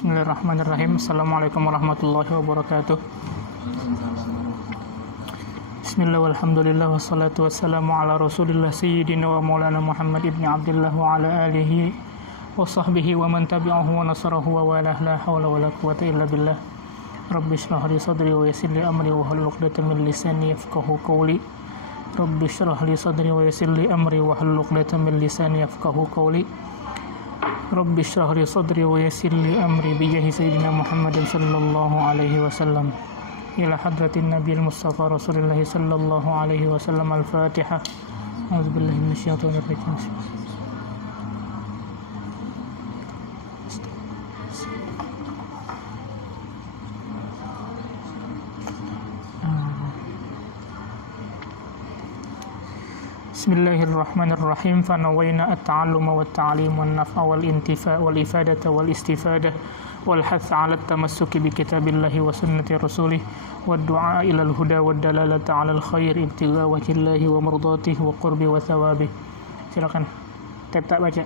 Bismillahirrahmanirrahim. Assalamualaikum warahmatullahi wabarakatuh. Bismillah walhamdulillah wassalatu wassalamu ala rasulillah sayyidina wa maulana Muhammad ibn Abdullah wa ala alihi wa sahbihi wa man tabi'ahu wa nasarahu wa walah, la hawla wa la quwwata illa billah. Rabbi shrah li sadri wa yassir li amri wa hlul 'uqdatam min lisani yafqahu qawli. Rabbi shrah li sadri wa yassir li amri wa hlul 'uqdatam min lisani yafqahu qawli. Rabbi shrah li sadri wa yassir li amri bi jahi sayyidina Muhammadin sallallahu alaihi wasallam. Ila hadratin Nabiyil Mustafa Rasulullah sallallahu alaihi wasallam. Al-Fatihah. A'udzubillahi minasyaitonir rajim. Bismillahirrahmanirrahim. Fanawayna at-ta'alluma wat-ta'lim wan-naf'a wal-intifa' wal-ifadata wal-istifadah wal-hath 'ala at-tamassuki bi kitabillahi wa sunnati rasulih wad-du'a ila al-huda wad-dalalata 'ala al-khair ibtigha wajhillahi wa mardatihi wa qurbi wa thawabih. Silakan. Tak baca.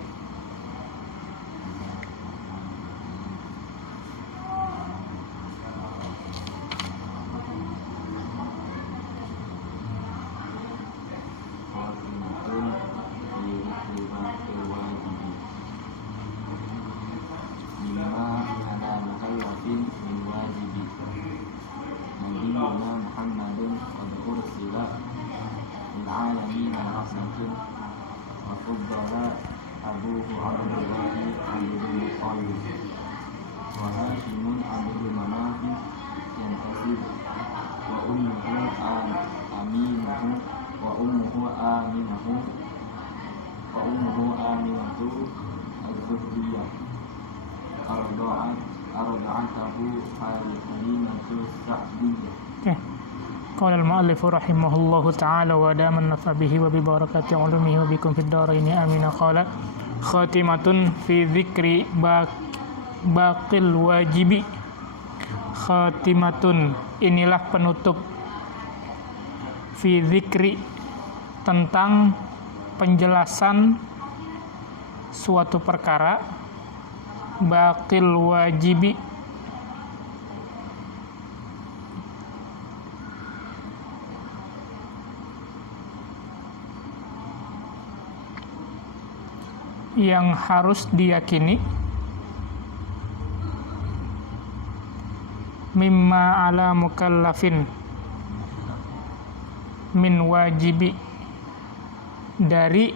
Qala al-mu'allif rahimahullahu ta'ala wa dama an-nafa bihi wa bi barakati 'ulumihi wa bikum fid dharain amin. Qala khatimatun fi dzikri baqil wajibi. Khatimatun, inilah penutup, fi dzikri, tentang penjelasan suatu perkara, baqil wajibi, yang harus diyakini, mimma ala mukallafin min wajibi, dari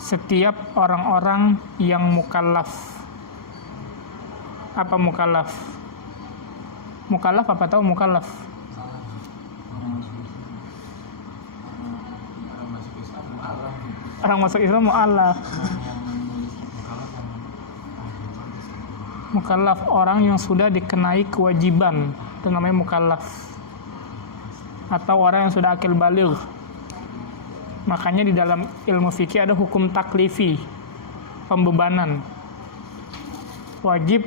setiap orang-orang yang mukallaf. Apa mukallaf? Mukallaf apa tahu mukallaf? Orang masuk Islam mu'allaf. Mukallaf orang yang sudah dikenai kewajiban, itu namanya mukallaf. Atau orang yang sudah akil baligh. Makanya di dalam ilmu fikih ada hukum taklifi, pembebanan. Wajib,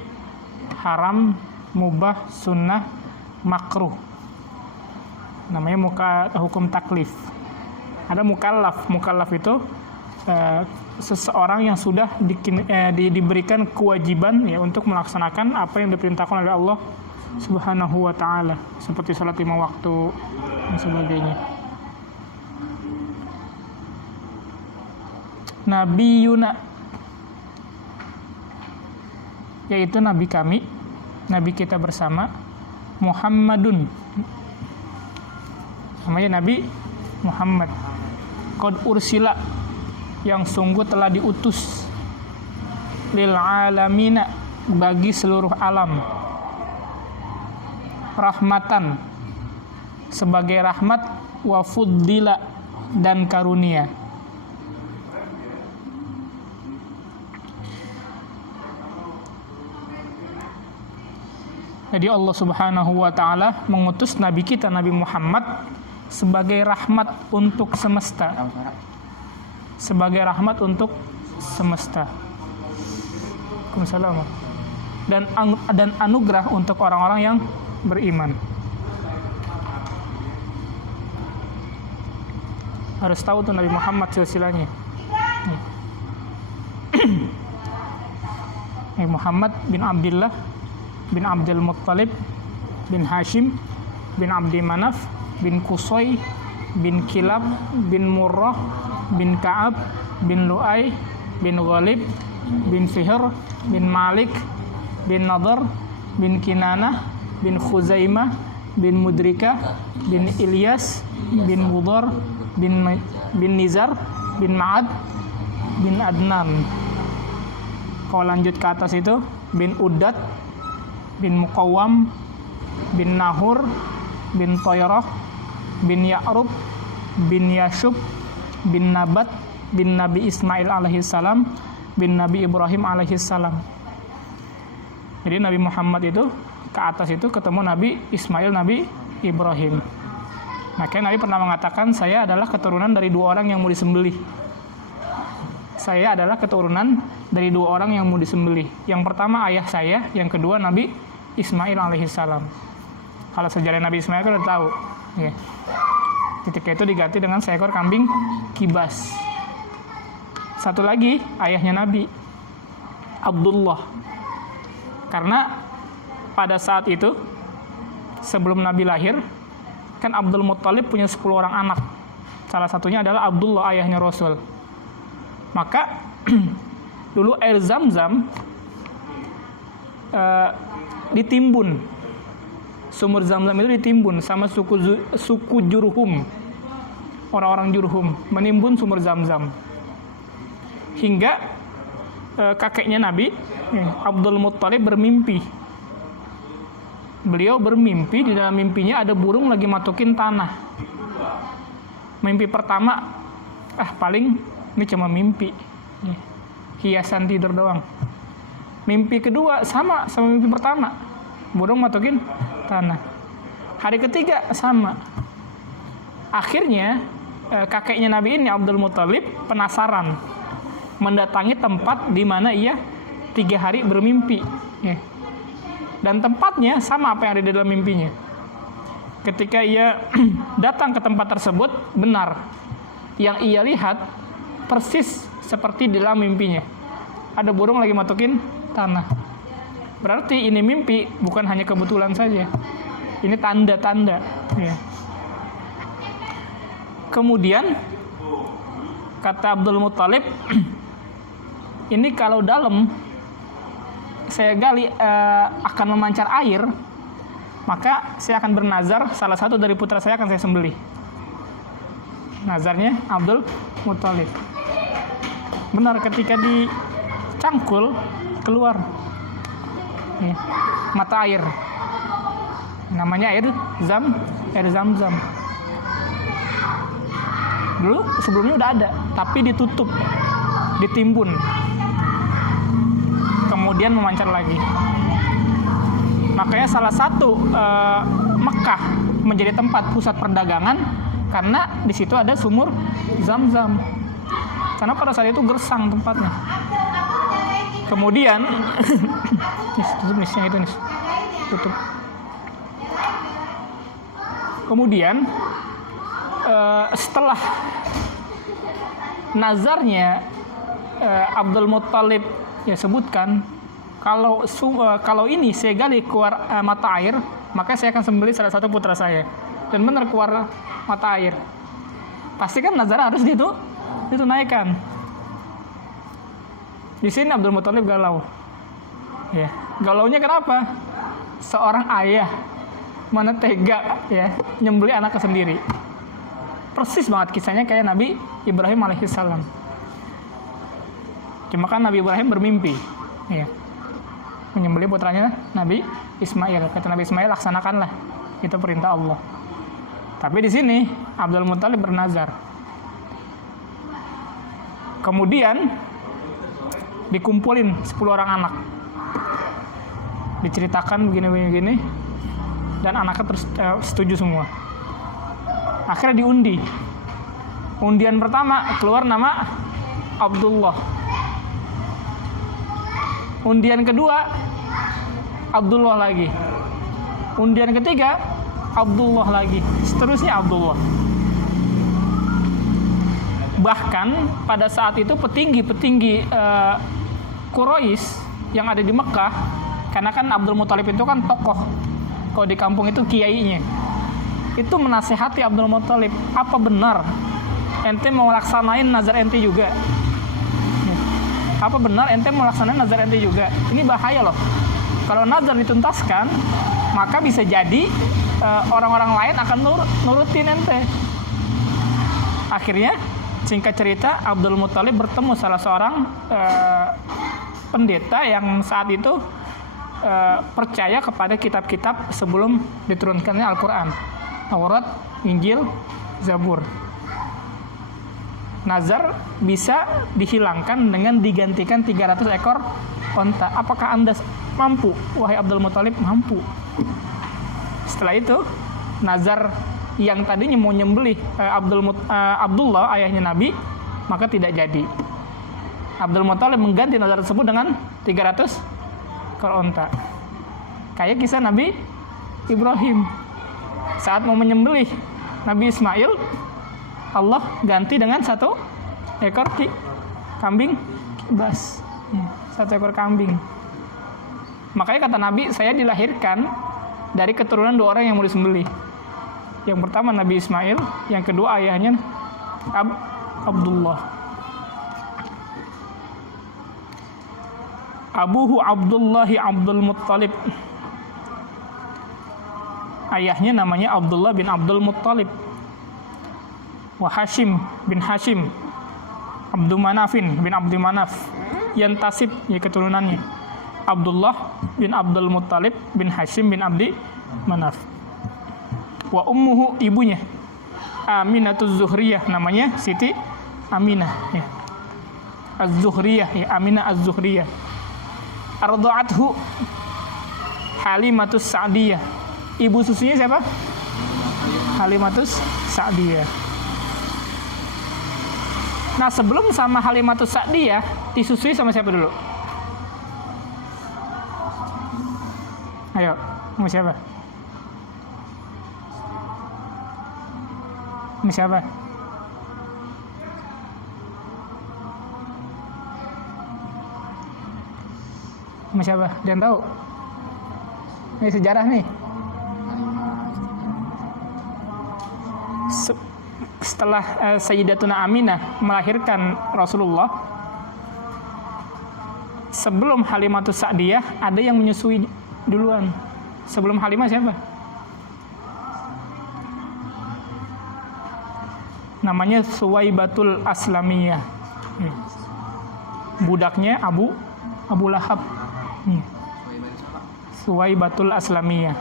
haram, mubah, sunnah, makruh. Namanya hukum taklif. Ada mukallaf. Mukallaf itu seseorang yang sudah diberikan kewajiban ya untuk melaksanakan apa yang diperintahkan oleh Allah Subhanahu wa ta'ala, seperti salat 5 waktu dan sebagainya. Nabiyuna, yaitu nabi kami, nabi kita bersama, Muhammadun, namanya Nabi Muhammad. Qad ursila, yang sungguh telah diutus, lil alamina, bagi seluruh alam, rahmatan, sebagai rahmat, wa fuddila, dan karunia. Jadi Allah Subhanahu wa ta'ala mengutus nabi kita, Nabi Muhammad, sebagai rahmat untuk semesta. Sebagai rahmat untuk semesta. Waalaikumsalam. Dan anugerah untuk orang-orang yang beriman. Harus tahu tuh Nabi Muhammad silsilahnya. Muhammad bin Abdullah bin Abdul Muttalib bin Hashim bin Abdi Manaf bin Qusay bin Kilab bin Murrah bin Ka'ab bin Lu'ay bin Ghalib bin Fihr bin Malik bin Nadar bin Kinanah bin Khuzaimah bin Mudrikah bin Ilyas bin Mudar bin Nizar bin Ma'ad bin Adnan. Kalau lanjut ke atas itu bin Uddad bin Muqawwam bin Nahur bin Tayrah bin Ya'rub bin Yashub bin Nabat bin Nabi Ismail alaihissalam bin Nabi Ibrahim alaihissalam. Jadi Nabi Muhammad itu ke atas itu ketemu Nabi Ismail, Nabi Ibrahim. Makanya Nabi pernah mengatakan, saya adalah keturunan dari 2 orang yang mau disembelih. Saya adalah keturunan dari 2 orang yang mau disembelih. Yang pertama ayah saya, yang kedua Nabi Ismail alaihissalam. Kalau sejarah Nabi Ismail kan udah tahu. Ya. Ketika itu diganti dengan seekor kambing kibas. Satu lagi ayahnya Nabi, Abdullah. Karena pada saat itu sebelum Nabi lahir, kan Abdul Muttalib punya 10 orang anak. Salah satunya adalah Abdullah, ayahnya Rasul. Maka dulu air Zam-Zam ditimbun. Sumur Zam-Zam itu ditimbun sama suku Jurhum. Orang-orang Jurhum menimbun sumur Zam-Zam. Hingga kakeknya Nabi, Abdul Muttalib, bermimpi. Beliau bermimpi, di dalam mimpinya ada burung lagi masukin tanah. Mimpi pertama, paling ini cuma mimpi, hiasan tidur doang. Mimpi kedua sama mimpi pertama, burung masukin tanah. Hari ketiga sama. Akhirnya kakeknya Nabi ini, Abdul Muttalib, penasaran, mendatangi tempat di mana ia 3 hari bermimpi. Dan tempatnya sama apa yang ada di dalam mimpinya. Ketika ia datang ke tempat tersebut, benar yang ia lihat persis seperti di dalam mimpinya. Ada burung lagi masukin tanah. Berarti ini mimpi, bukan hanya kebetulan saja. Ini tanda-tanda. Ya. Kemudian kata Abdul Muttalib, ini kalau dalam saya gali akan memancar air, maka saya akan bernazar, salah satu dari putra saya akan saya sembelih. Nazarnya Abdul Muttalib. Benar, ketika dicangkul keluar mata air, namanya air Zam-Zam. Dulu sebelumnya udah ada, tapi ditutup, ditimbun, kemudian memancar lagi. Makanya salah satu Mekah menjadi tempat pusat perdagangan karena di situ ada sumur Zam-Zam. Karena pada saat itu gersang tempatnya. Kemudian tutup nih, yang itu nih, tutup. Kemudian setelah nazarnya Abdul Muttalib sebutkan, kalau ini saya gali keluar mata air, maka saya akan sembelih salah satu putra saya. Dan benar keluar mata air. Pasti kan nazar harus ditunaikan. Di sini Abdul Muttalib galau. Ya, galaunya kenapa? Seorang ayah mana tega nyembelih anaknya sendiri. Persis banget kisahnya kayak Nabi Ibrahim alaihissalam. Cuma kan Nabi Ibrahim bermimpi, menyembelih putranya Nabi Ismail. Kata Nabi Ismail, laksanakanlah, itu perintah Allah. Tapi di sini Abdul Muttalib bernazar. Kemudian dikumpulin 10 orang anak, diceritakan begini, dan anaknya setuju semua. Akhirnya diundi. Undian pertama keluar nama Abdullah. Undian kedua Abdullah lagi. Undian ketiga Abdullah lagi. Seterusnya Abdullah. Bahkan pada saat itu petinggi-petinggi Quraisy yang ada di Mekah, karena kan Abdul Muthalib itu kan tokoh, kalau di kampung itu kiainya, itu menasehati Abdul Muthalib, apa benar ente mau laksanain nazar ente juga? Apa benar ente mau laksanain nazar ente juga? Ini bahaya loh. Kalau nazar dituntaskan, maka bisa jadi orang-orang lain akan nurutin ente. Akhirnya, singkat cerita, Abdul Muthalib bertemu salah seorang pendeta yang saat itu percaya kepada kitab-kitab sebelum diturunkannya Al-Quran, Taurat, Injil, Zabur. Nazar bisa dihilangkan dengan digantikan 300 ekor onta. Apakah Anda mampu? Wahai Abdul Muthalib, mampu. Setelah itu, nazar yang tadinya mau nyembelih Abdullah, ayahnya Nabi, maka tidak jadi. Abdul Muthalib mengganti nazar tersebut dengan 300 ekor onta. Kayak kisah Nabi Ibrahim. Saat mau menyembelih Nabi Ismail, Allah ganti dengan 1 ekor kambing kibas. 1 ekor kambing. Makanya kata Nabi, saya dilahirkan dari keturunan 2 orang yang mau disembelih. Yang pertama Nabi Ismail, yang kedua ayahnya Abdullah. Abuhu Abdullahi Abdul Muttalib. Ayahnya namanya Abdullah bin Abdul Muttalib. Wa Hashim bin Hashim. Abdul Manafin bin Abdul Manaf. Yantasib, ya keturunannya. Abdullah bin Abdul Muttalib bin Hashim bin Abdi Manaf. Wa ummuhu, ibunya Aminatuz Zuhriyah, namanya Siti Aminah, ya. Az-Zuhriyah, ya, Aminah Az-Zuhriyah. Arda'athu Halimatus Sa'diyah. Ibu susunya siapa? Halimatus Sa'diyah. Nah, sebelum sama Halimatus Sa'diyah, disusui sama siapa dulu? Ayo, sama siapa? Ini siapa? Ini siapa? Dia yang tahu? Ini sejarah nih. Setelah Sayyidatuna Aminah melahirkan Rasulullah, sebelum Halimatus Sa'diyah ada yang menyusui duluan. Sebelum Halimah siapa? Namanya Suwaibatul Aslamiyah. Budaknya Abu Lahab. Suwaibatul Aslamiyah.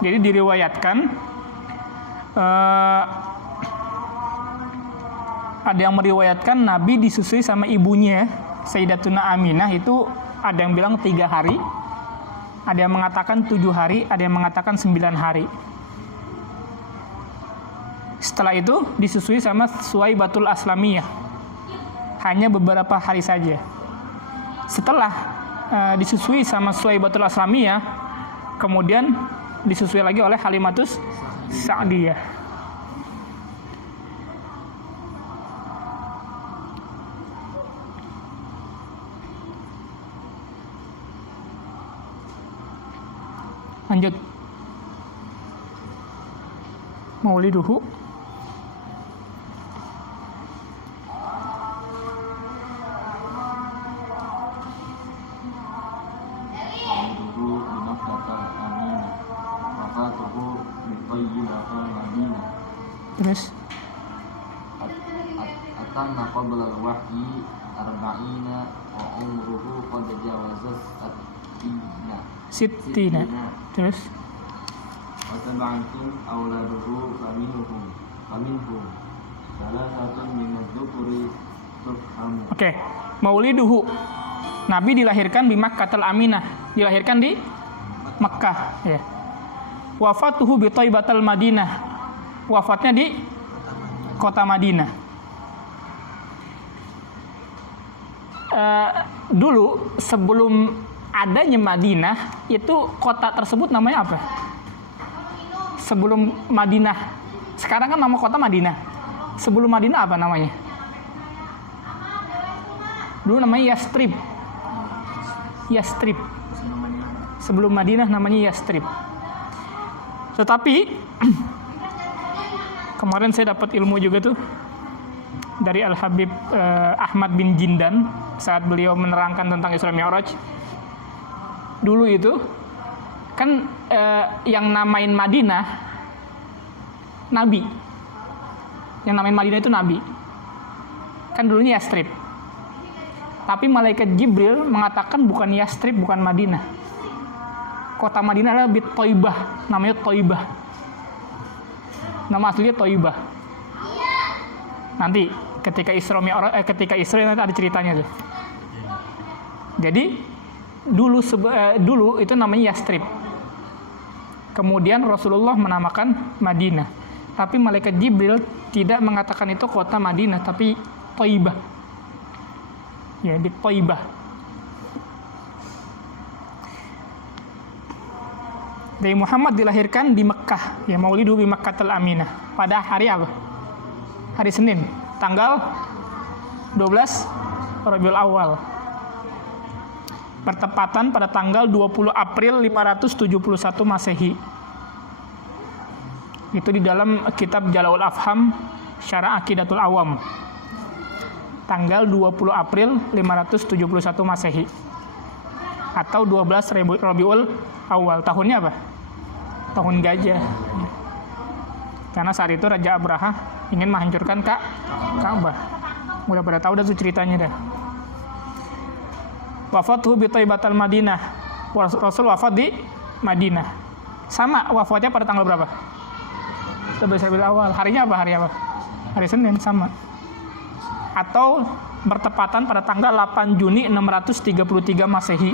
Jadi diriwayatkan ada yang meriwayatkan Nabi disusui sama ibunya Sayyidatuna Aminah itu, ada yang bilang 3 hari, ada yang mengatakan 7 hari, ada yang mengatakan 9 hari. Setelah itu disusui sama Suwaibatul Aslamiyah, hanya beberapa hari saja. Setelah disusui sama Suwaibatul Aslamiyah, kemudian disusui lagi oleh Halimatus Sa'diyah. Lanjut. Mauliduhu. Terus atanna qabla al-wahyi arba'ina wa umruhu qad jawazat sittina. Terus wa sab'atun auladuhu faminhum salasatun min adh-dhukuri tufhamu. Oke, mauliduhu. Nabi dilahirkan di Makkahul Aminah, dilahirkan di Mekah, ya. Wafatuhu bi Thaibatul Madinah. Wafatnya di kota Madinah. Dulu sebelum adanya Madinah, itu kota tersebut namanya apa? Sebelum Madinah. Sekarang kan nama kota Madinah. Sebelum Madinah apa namanya? Dulu namanya Yastrib. Yastrib. Sebelum Madinah namanya Yastrib. Tetapi kemarin saya dapat ilmu juga tuh dari Al-Habib Ahmad bin Jindan saat beliau menerangkan tentang Isra Mi'raj. Dulu itu kan yang namain Madinah Nabi. Yang namain Madinah itu Nabi. Kan dulunya Yastrib. Tapi malaikat Jibril mengatakan bukan Yastrib, bukan Madinah. Kota Madinah adalah Toibah, namanya Toibah. Nama aslinya Toibah. Nanti ketika Isra nanti ada ceritanya tuh. Jadi dulu itu namanya Yastrib. Kemudian Rasulullah menamakan Madinah. Tapi malaikat Jibril tidak mengatakan itu kota Madinah, tapi Toibah. Ya, di Toibah. Dari Muhammad dilahirkan di Mekkah, ya, Maulidu bi Makkatul Aminah. Pada hari apa? Hari Senin, tanggal 12 Rabiul Awal. Bertepatan pada tanggal 20 April 571 Masehi. Itu di dalam kitab Jala'ul Afham Syara' Aqidatul Awam. Tanggal 20 April 571 Masehi. Atau 12 Rabiul Awal. Tahunnya apa? Tahun gajah. Karena saat itu Raja Abraha ingin menghancurkan Ka'bah. Udah pada tahu dah tuh ceritanya dah. Wafatuhu bi Thaibatal Madinah. Rasul wafat di Madinah. Sama wafatnya pada tanggal berapa? 12 Rabiul Awal. Harinya apa? Hari Senin, sama. Atau bertepatan pada tanggal 8 Juni 633 Masehi.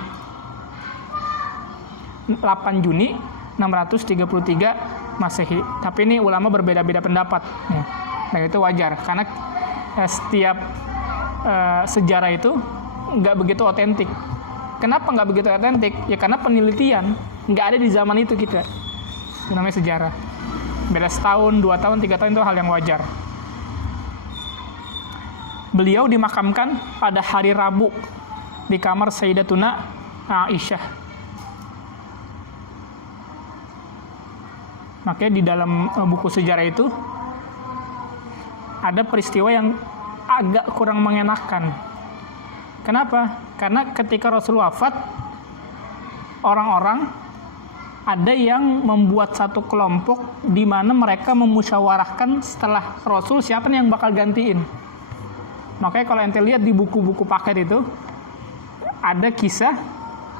8 Juni 633 Masehi. Tapi ini ulama berbeda-beda pendapat. Ya. Dan itu wajar karena setiap sejarah itu nggak begitu otentik. Kenapa nggak begitu otentik? Ya karena penelitian nggak ada di zaman itu kita. Itu namanya sejarah. Beda setahun, 2 tahun, 3 tahun itu hal yang wajar. Beliau dimakamkan pada hari Rabu di kamar Sayyidatuna Aisyah. Makanya di dalam buku sejarah itu ada peristiwa yang agak kurang mengenakan. Kenapa? Karena ketika Rasul wafat, orang-orang ada yang membuat satu kelompok di mana mereka memusyawarahkan setelah Rasul siapa nih yang bakal gantiin. Makanya kalau ente lihat di buku-buku paket itu ada kisah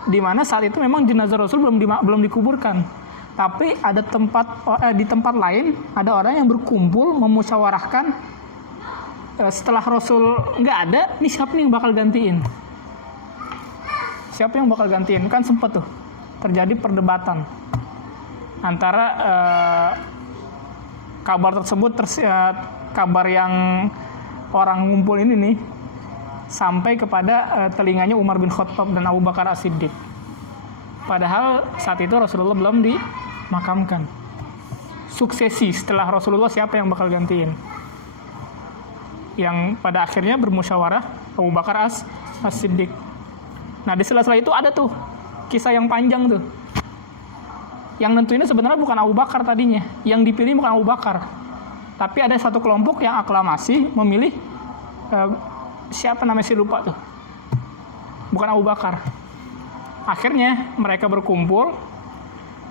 di mana saat itu memang jenazah Rasul belum dikuburkan. Tapi ada di tempat lain ada orang yang berkumpul memusyawarahkan setelah Rasul nggak ada, nih siapa nih yang bakal gantiin? Siapa yang bakal gantiin? Kan sempat tuh terjadi perdebatan antara kabar tersebut kabar yang orang ngumpul ini nih sampai kepada telinganya Umar bin Khattab dan Abu Bakar As-Siddiq. Padahal saat itu Rasulullah belum dimakamkan. Suksesi setelah Rasulullah siapa yang bakal gantiin? Yang pada akhirnya bermusyawarah Abu Bakar As-Siddiq. Nah di sela-sela itu ada tuh kisah yang panjang tuh. Yang nentuinnya sebenarnya bukan Abu Bakar tadinya. Yang dipilih bukan Abu Bakar. Tapi ada satu kelompok yang aklamasi memilih siapa namanya saya lupa tuh. Bukan Abu Bakar. Akhirnya mereka berkumpul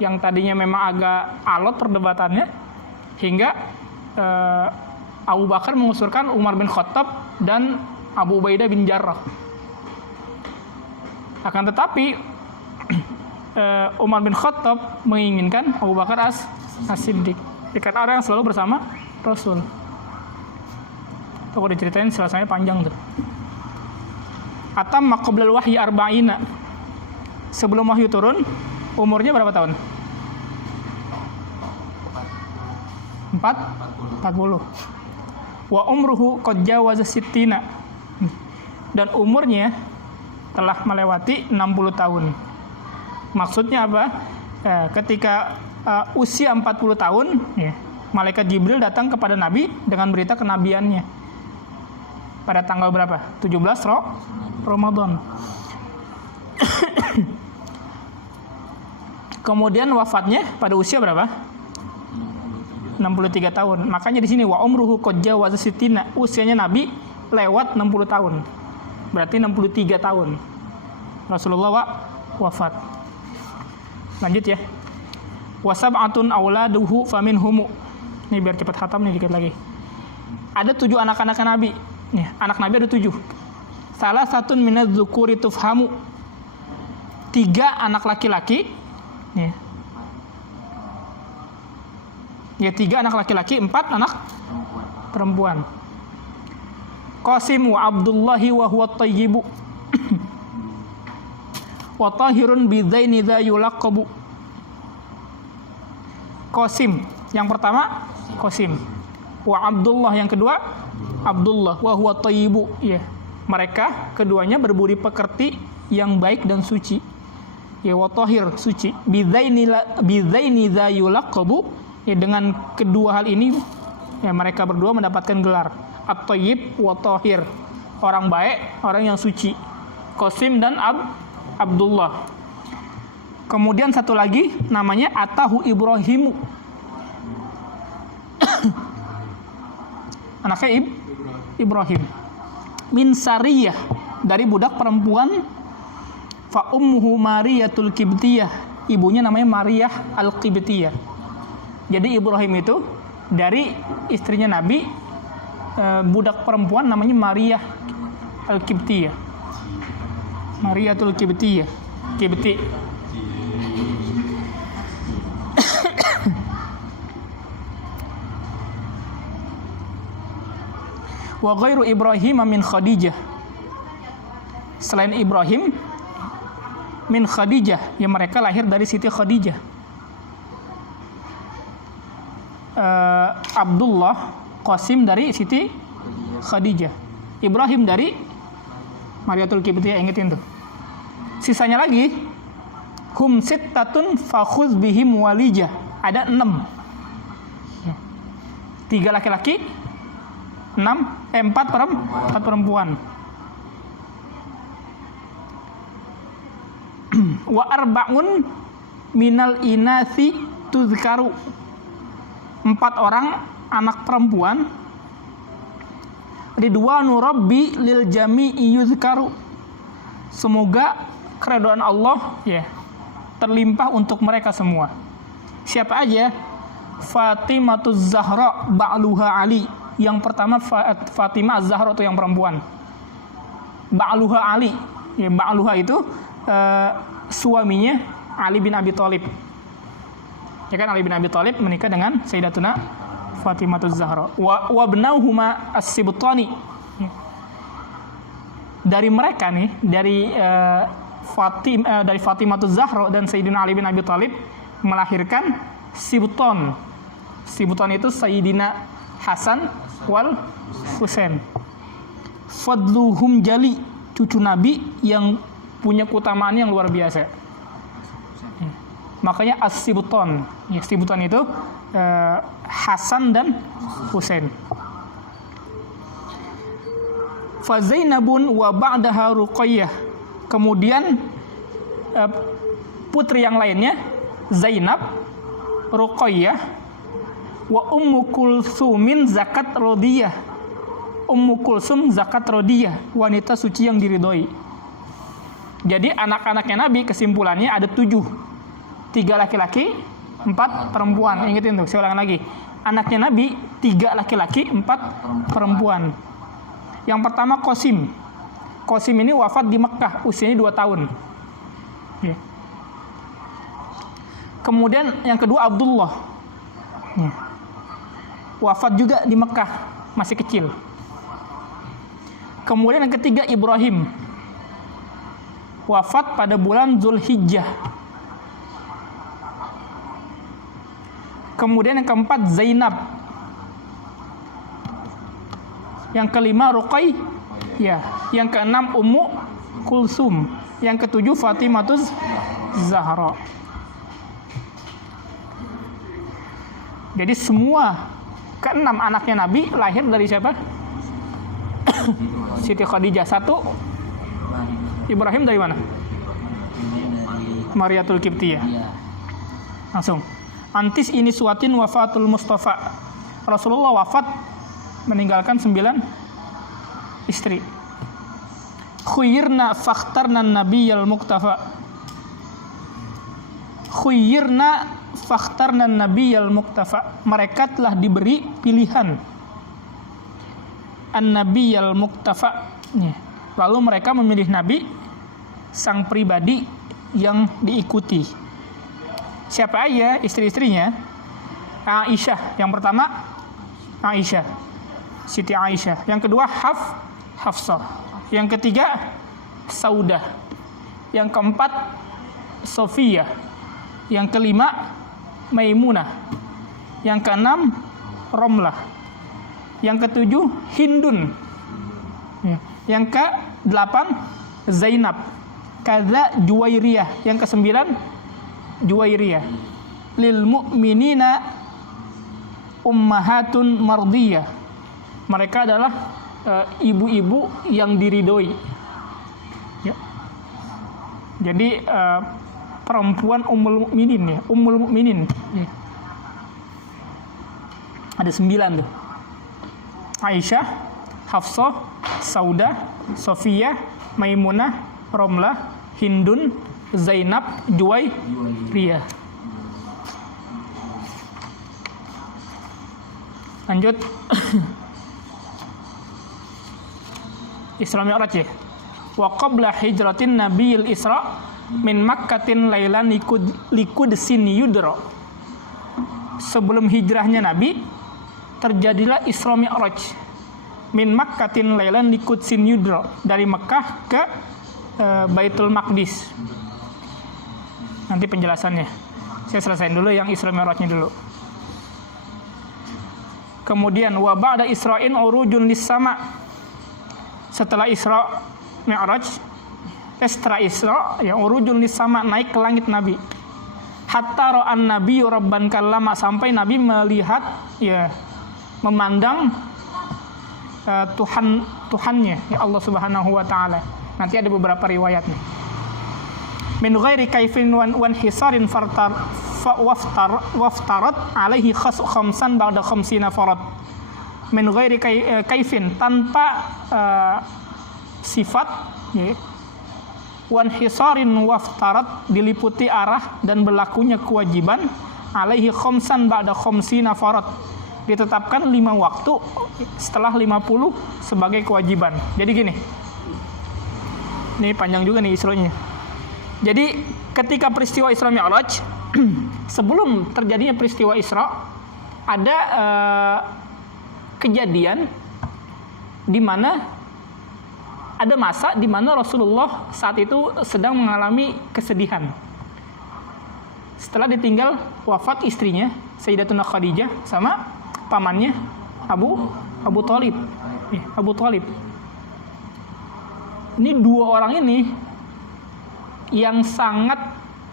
yang tadinya memang agak alot perdebatannya hingga Abu Bakar mengusulkan Umar bin Khattab dan Abu Ubaidah bin Jarrah. Akan tetapi Umar bin Khattab menginginkan Abu Bakar As-Siddiq. Karena orang yang selalu bersama Rasul. Itu kalau diceritain selesainya panjang tuh. Atam maqablal wahyi arba'ina. Sebelum wahyu turun, umurnya berapa tahun? 40. Wa umruhu qad jawaza sittina. Dan umurnya telah melewati 60 tahun. Maksudnya apa? Ketika usia 40 tahun, ya, malaikat Jibril datang kepada Nabi dengan berita kenabiannya. Pada tanggal berapa? 17 Ramadan. Kemudian wafatnya pada usia berapa? 63 tahun. Makanya di sini wa umruhu qad jawaza sittina, usianya Nabi lewat 60 tahun. Berarti 63 tahun Rasulullah wafat. Lanjut ya. Wa sab'atun auladuhu faminhum. Ini biar cepat khatam nih dikit lagi. Ada 7 anak-anak Nabi. Nih, anak Nabi ada 7. Salah satu minaz dzukuri tufhamu. 3 anak laki-laki. Nih. Ya 3 anak laki-laki, 4 anak perempuan. Qasim wa Abdullahi wa huwa tayyibu. Wa tahirun bidzaini dza yulaqabu. Qasim yang pertama Qasim. Wa Abdullah yang kedua Abdullah wa huwa tayyibu. Ya. Mereka keduanya berbudi pekerti yang baik dan suci. Ya wa tahir suci. Bidzaini dza yulaqabu. Ya, dengan kedua hal ini ya mereka berdua mendapatkan gelar At-Tayyib wa Tahir, orang baik, orang yang suci. Qasim dan Abdullah. Kemudian satu lagi namanya Atahu Ibrahimu. Anaknya Ibrahim. Min Sariyah, dari budak perempuan. Fa ummuhu Mariyatul Qibtiyah, ibunya namanya Maryah Al-Qibtiyah. Jadi Ibrahim itu dari istrinya Nabi, budak perempuan namanya Maryah Al-Qibtiyah. Mariyatul Qibtiyah. Qibti. Wa ghairu Ibrahim min Khadijah. Selain Ibrahim min Khadijah, yang mereka lahir dari Siti Khadijah. Abdullah, Qasim dari Siti Khadijah, Ibrahim dari Mariyatul Qibtiyah, ingetin tuh. Sisanya lagi hum sittatun fakhuz bihim walijah, ada 6. 3 laki-laki, 4 perempuan. Wa arba'un minal inasi tuzkaru, 4 orang anak perempuan. Ridwanu Rabbi lil jami'i yuzkaru, semoga keridhaan Allah ya terlimpah untuk mereka semua. Siapa aja? Fatimah Zahra ba'luha Ali, yang pertama Fatimah Az-Zahra itu yang perempuan. Ba'luha Ali, ya ba'luha itu suaminya Ali bin Abi Thalib. Ya kan, Ali bin Abi Thalib menikah dengan Sayyidatuna Fatimah Az-Zahra. Wa bnauhuma as-Sibtani. Dari mereka nih, dari Fatimah Az-Zahra dan Sayyidina Ali bin Abi Thalib melahirkan Sibton. Sibton itu Sayyidina Hasan wal Husain. Fadluhum jali, cucu Nabi yang punya keutamaan yang luar biasa. Makanya as-Sibton. Ya, Sibton itu Hasan dan Husain. Fa Zainabun wa ba'daha Ruqayyah. Kemudian putri yang lainnya Zainab, Ruqayyah, wa Ummu Kulsumin zakat rodiyah. Ummu Kulsum zakat rodiyah, wanita suci yang diridhoi. Jadi anak-anaknya Nabi kesimpulannya ada 7. 3 laki-laki, 4 perempuan. Ingetin tuh, saya ulang lagi. Anaknya Nabi 3 laki-laki, 4 perempuan. Yang pertama Qasim. Qasim ini wafat di Mekah, usianya 2 tahun. Ya. Kemudian yang kedua Abdullah. Ya. Wafat juga di Mekah, masih kecil. Kemudian yang ketiga Ibrahim. Wafat pada bulan Zulhijjah. Kemudian yang keempat Zainab. Yang kelima Ruqayyah. Yang keenam Ummu Kulsum. Yang ketujuh Fatimah Zahra. Jadi semua keenam anaknya Nabi lahir dari siapa? Siti Khadijah. 1 Ibrahim dari mana? Mariyatul Qibtiyah. Langsung. Antis ini suatin wafatul Mustafa. Rasulullah wafat meninggalkan 9 istri. Khuyirna fakhtarna nabiyyal muktafa. Khuyirna fakhtarna nabiyyal muktafa. Mereka telah diberi pilihan an-nabiyyal muktafa. Lalu mereka memilih nabi sang pribadi yang diikuti. Siapa aja istri-istrinya? Aisyah. Yang pertama Aisyah, Siti Aisyah. Yang kedua Hafsah. Yang ketiga Saudah. Yang keempat Sofiyah. Yang kelima Maimunah. Yang keenam Romlah. Yang ketujuh Hindun. Yang ke-8 Zainab. Kadza Juwairiyah. Yang ke-9 Juwairiyah. Lil mu'minina ummahatun mardiyah. Mereka adalah ibu-ibu yang diridhoi. Ya. Jadi perempuan ummul mukminin ya, ummul mukminin. Ya. Ada 9 tuh. Aisyah, Hafsah, Saudah, Sofiyah, Maimunah, Romlah, Hindun, Zainab, Juwairiyah. Lanjut. Isra Mi'raj ya. Wa qabla hijratin nabiyil Isra min Makkatin lailan liqudsin yudra. Sebelum hijrahnya Nabi terjadilah Isra Mi'raj. Min Makkatin lailan liqudsin yudra. Dari Mekah ke Baitul Maqdis. Nanti penjelasannya. Saya selesaiin dulu yang Isra Mi'rajnya dulu. Kemudian wa ba'da Isra'in urujun lis-sama. Setelah Isra Mi'raj, setelah Isra ya urujun lis-sama, naik ke langit Nabi. Hatta ra'an nabiyyu rabban kallama, sampai Nabi melihat ya memandang Tuhannya ya Allah Subhanahu wa taala. Nanti ada beberapa riwayat nih. Min ghairi kaifin wan hisarin waftarat alaihi khamsan ba'da khamsina farad. Min ghairi kaifin, tanpa sifat ya. Wan hisarin waftarat, diliputi arah dan berlakunya kewajiban, alaihi khamsan ba'da khamsina farad, ditetapkan 5 waktu setelah 50 sebagai kewajiban. Jadi gini, ini panjang juga nih Isra-nya. Jadi ketika peristiwa Isra Mi'raj, sebelum terjadinya peristiwa Isra, ada kejadian di mana ada masa di mana Rasulullah saat itu sedang mengalami kesedihan. Setelah ditinggal wafat istrinya Sayyidatuna Khadijah sama pamannya Abu Thalib. Abu Thalib. Ini 2 orang ini yang sangat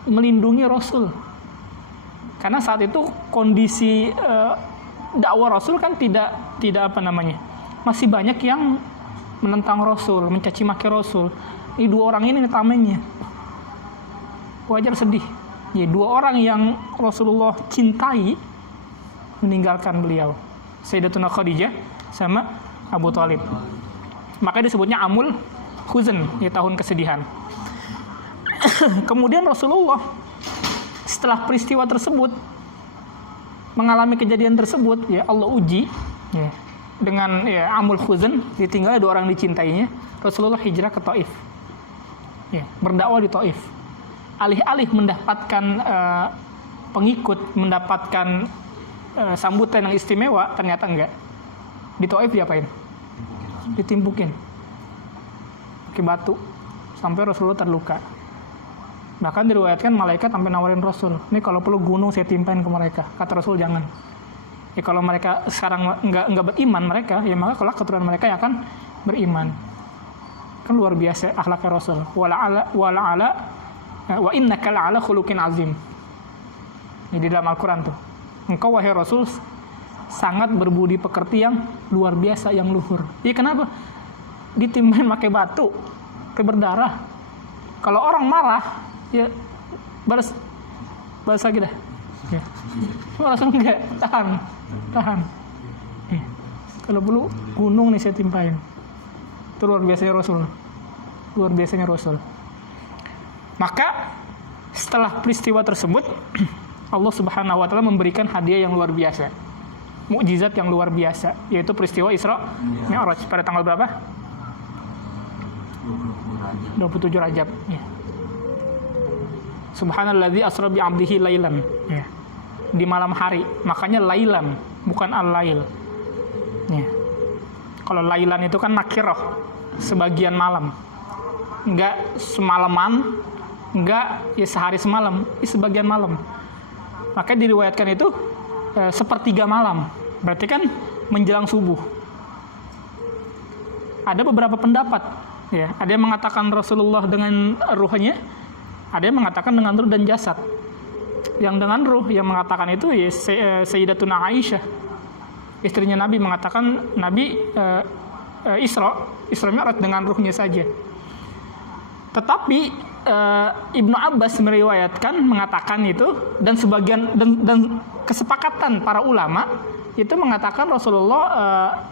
melindungi Rasul. Karena saat itu kondisi dakwah Rasul kan tidak apa namanya, masih banyak yang menentang Rasul, mencaci maki Rasul. Ini 2 orang ini tamengnya. Wajar sedih. Ya, 2 orang yang Rasulullah cintai meninggalkan beliau, Sayyidatuna Khadijah sama Abu Thalib. Makanya disebutnya Amul Huzn, ya tahun kesedihan. Kemudian Rasulullah setelah peristiwa tersebut, mengalami kejadian tersebut, ya Allah uji ya, dengan ya Amul Huzn, ditinggal 2 orang dicintainya. Rasulullah hijrah ke Taif, ya, berdakwah di Taif. Alih-alih mendapatkan pengikut, mendapatkan sambutan yang istimewa, ternyata enggak. Di Taif diapain? Ditimpukin pakai batu sampai Rasulullah terluka. Bahkan diriwayatkan malaikat sampai nawarin Rasul, ini kalau perlu gunung saya timpain ke mereka. Kata Rasul jangan. Ya kalau mereka sekarang enggak beriman mereka, ya maka kelak keturunan mereka yang akan beriman. Kan luar biasa akhlaknya Rasul. Wa innaka la'ala khuluqin azim. Ini di dalam Al-Qur'an tuh. Engkau wahai Rasul sangat berbudi pekerti yang luar biasa, yang luhur. Iya kenapa? Ditimpain pakai batu, pakai berdarah. Kalau orang marah, ya balas lagi dah. Ya. Rasul enggak, tahan. Ya. Kalau perlu gunung nih saya timpain. Itu luar biasanya Rasul. Maka setelah peristiwa tersebut, Allah Subhanahu wa taala memberikan hadiah yang luar biasa. Mukjizat yang luar biasa, yaitu peristiwa Isra Mi'raj pada tanggal berapa? 27 Rajab. Ya. Subhanalladzi asra bi 'abdihi lailan. Ya. Di malam hari, makanya lailan, bukan al-lail. Ya. Kalau lailan itu kan nakirah, sebagian malam. Enggak semalaman, enggak ya sehari semalam, sebagian malam. Makanya diriwayatkan itu sepertiga malam, berarti kan menjelang subuh. Ada beberapa pendapat, ya. Ada yang mengatakan Rasulullah dengan ruhnya, ada yang mengatakan dengan ruh dan jasad. Yang dengan ruh yang mengatakan itu ya Sayyidatuna Aisyah, istrinya Nabi, mengatakan Nabi Isra Mi'raj dengan ruhnya saja. Tetapi Ibnu Abbas meriwayatkan mengatakan itu, dan sebagian dan kesepakatan para ulama itu mengatakan Rasulullah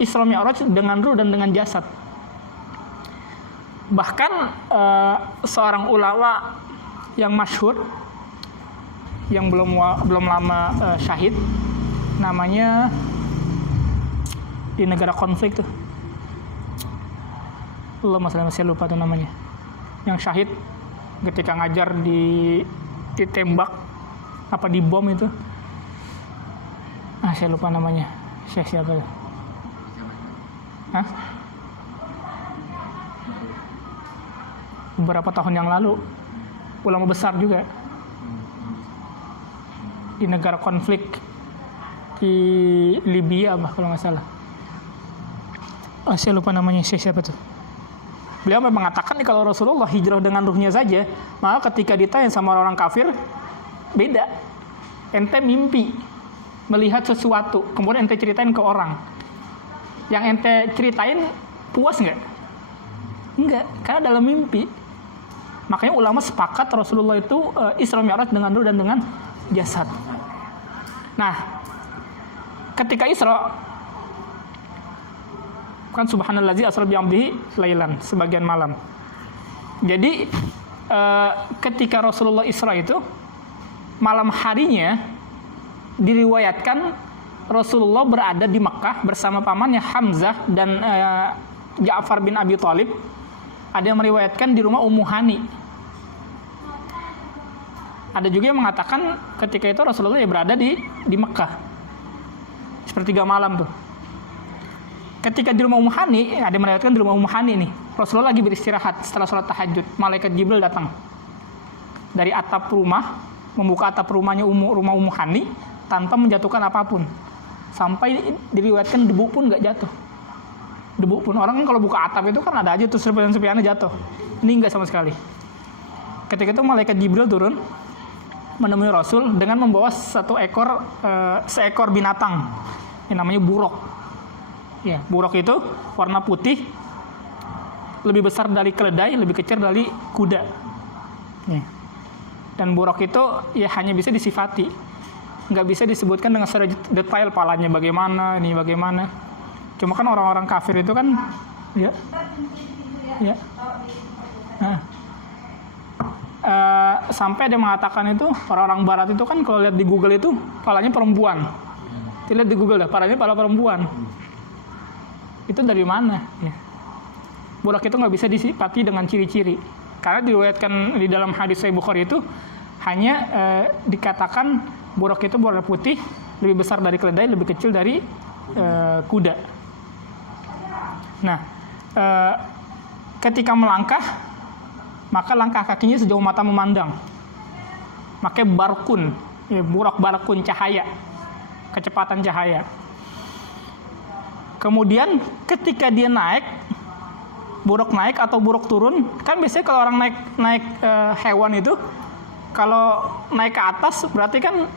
Isra Mi'raj dengan ruh dan dengan jasad. Bahkan seorang ulama yang masyhur yang belum lama syahid, namanya di negara konflik tuh, saya lupa tuh namanya, yang syahid ketika ngajar ditembak apa dibom itu, saya lupa namanya, siapa ya? Beberapa tahun yang lalu, ulama besar juga di negara konflik di Libya kalau nggak salah. Saya lupa namanya, siapa tuh. Beliau mengatakan kalau Rasulullah hijrah dengan ruhnya saja, maka ketika ditanya sama orang kafir, beda. Ente mimpi melihat sesuatu, kemudian ente ceritain ke orang. Yang ente ceritain puas nggak? Enggak, karena dalam mimpi. Makanya ulama sepakat Rasulullah itu Isra Mi'raj dengan ruh dan dengan jasad. Nah, ketika Isra, kan subhanalladzi asra bi 'abdihi lailan, sebagian malam. Jadi ketika Rasulullah Isra itu malam harinya diriwayatkan Rasulullah berada di Mekah bersama pamannya Hamzah dan Ja'far bin Abi Thalib. Ada yang meriwayatkan di rumah Ummu Hani. Ada juga yang mengatakan ketika itu Rasulullah ya berada di Mekah sepertiga malam tuh. Ketika di rumah Ummu Hani, ada yang meriwayatkan di rumah Ummu Hani nih, Rasulullah lagi beristirahat setelah sholat tahajud. Malaikat Jibril datang dari atap rumah, membuka atap rumah Ummu Hani tanpa menjatuhkan apapun. Sampai diriwayatkan debu pun nggak jatuh. Debu pun, orang kan kalau buka atap itu kan ada aja tuh serpihan-serpihannya jatuh. Ini enggak sama sekali. Ketika itu malaikat Jibril turun menemui Rasul dengan membawa seekor binatang yang namanya buruk. Ya, buruk itu warna putih, lebih besar dari keledai, lebih kecil dari kuda. Ya. Dan buruk itu ya hanya bisa disifati, nggak bisa disebutkan dengan secara detail palanya bagaimana, ini bagaimana. Cuma kan orang-orang kafir itu kan, ya. Nah, sampai ada yang mengatakan itu orang-orang Barat itu kan kalau lihat di Google itu palanya perempuan. Lihat di Google dah, palanya pala perempuan. Itu dari mana? Ya. Burak itu nggak bisa disifati dengan ciri-ciri. Karena diriwayatkan di dalam hadis Sahih Bukhari itu hanya dikatakan burak itu berwarna putih, lebih besar dari keledai, lebih kecil dari kuda. Nah, ketika melangkah, maka langkah kakinya sejauh mata memandang. Makanya barkun, ya, burak barkun, cahaya, kecepatan cahaya. Kemudian ketika dia naik, buruk naik atau buruk turun, kan biasanya kalau orang naik hewan itu, kalau naik ke atas berarti kan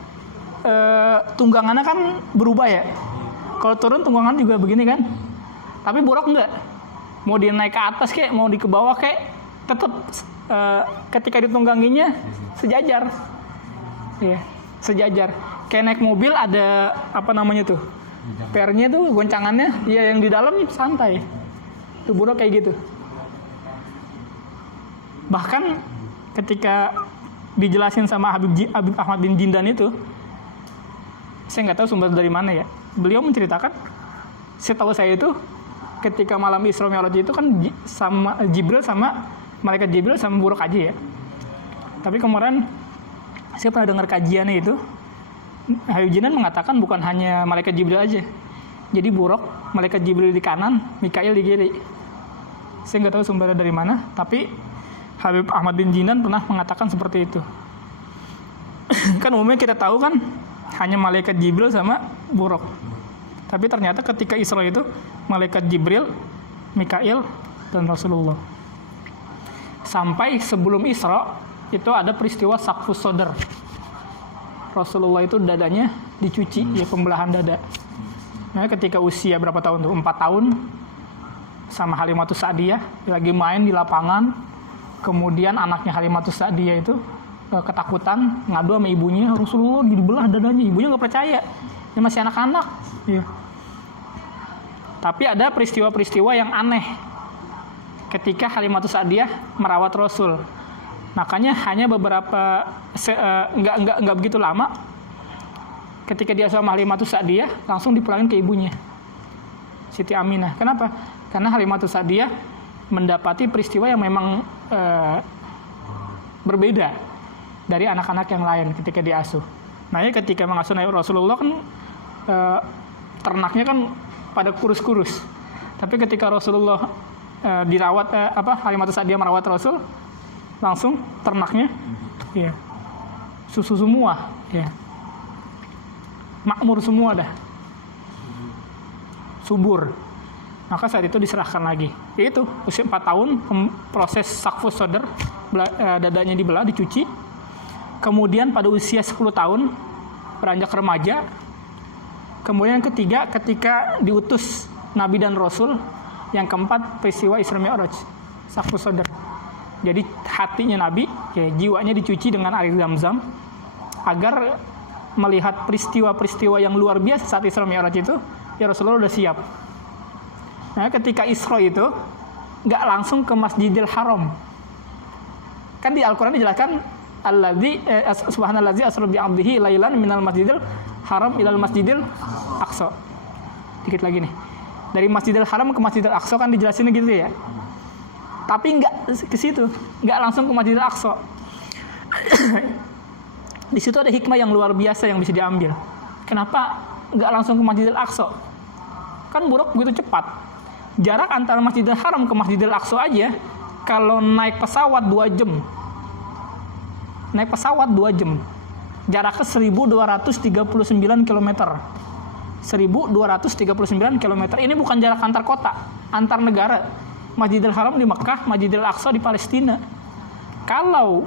tunggangannya kan berubah ya. Kalau turun tunggangan juga begini kan. Tapi buruk enggak. Mau dia naik ke atas kayak, mau di ke bawah kayak, tetap ketika ditungganginya sejajar. Ya. sejajar. Kayak naik mobil ada apa namanya tuh? Pernya tuh, goncangannya, ya yang di dalam santai. Itu buruk kayak gitu. Bahkan ketika dijelasin sama Habib Ahmad bin Jindan itu, saya nggak tahu sumber dari mana ya. Beliau menceritakan, setahu saya itu ketika malam Isra Mi'raj itu kan sama Jibril sama malaikat Jibril sama buruk aja ya. Tapi kemarin saya pernah dengar kajiannya itu, Habib Jinan mengatakan bukan hanya malaikat Jibril aja. Jadi buruk, malaikat Jibril di kanan, Mikail di kiri. Saya nggak tahu sumbernya dari mana, tapi Habib Ahmad bin Jinan pernah mengatakan seperti itu. Kan umumnya kita tahu kan hanya malaikat Jibril sama buruk. Tapi ternyata ketika Isra itu malaikat Jibril, Mikail, dan Rasulullah. Sampai sebelum Isra itu ada peristiwa Saqfus Sodr. Rasulullah itu dadanya dicuci, ya pembelahan dada. Nah ketika usia berapa tahun tuh? 4 tahun sama Halimatus Sa'diyah lagi main di lapangan. Kemudian anaknya Halimatus Sa'diyah itu ketakutan, ngadu sama ibunya, Rasulullah dibelah dadanya. Ibunya nggak percaya, dia masih anak-anak. Ya. Tapi ada peristiwa-peristiwa yang aneh ketika Halimatus Sa'diyah merawat Rasul. Makanya hanya beberapa nggak begitu lama ketika dia sama Halimatus Sa'diyah langsung dipulangin ke ibunya, Siti Aminah. Kenapa? Karena Halimatus Sa'diyah mendapati peristiwa yang memang berbeda dari anak-anak yang lain ketika diasuh. Nah ya ketika mengasuh Rasulullah kan ternaknya kan pada kurus-kurus. Tapi ketika Rasulullah dirawat Halimatus Sa'diyah merawat Rasul, langsung ternaknya ya susu semua, ya makmur semua dah, subur. Maka saat itu diserahkan lagi. Yaitu usia 4 tahun proses Saqfus Sodr, dadanya dibelah, dicuci. Kemudian pada usia 10 tahun beranjak remaja. Kemudian ketiga ketika diutus Nabi dan Rasul. Yang keempat peristiwa Isra Mi'raj, Saqfus Sodr. Jadi hatinya Nabi, ya, jiwanya dicuci dengan air Zam-Zam agar melihat peristiwa-peristiwa yang luar biasa saat Isra Mi'raj itu, ya Rasulullah udah siap. Nah, ketika Isra itu nggak langsung ke Masjidil Haram. Kan di Al-Qur'an dijelaskan subhanallazi asra bi 'abdihi lailan minal Masjidil Haram ilal Masjidil Aqsa. Dikit lagi nih. Dari Masjidil Haram ke Masjidil Aqsa kan dijelasin gitu ya. Tapi nggak ke situ, nggak langsung ke Masjidil Aqsa. Di situ ada hikmah yang luar biasa yang bisa diambil. Kenapa nggak langsung ke Masjidil Aqsa? Kan buruk begitu cepat. Jarak antara Masjidil Haram ke Masjidil Aqsa aja, kalau naik pesawat 2 jam. Naik pesawat 2 jam. Jaraknya 1239 km. 1239 km. Ini bukan jarak antar kota, antar negara. Masjidil Haram di Mekah, Masjidil Aqsa di Palestina. Kalau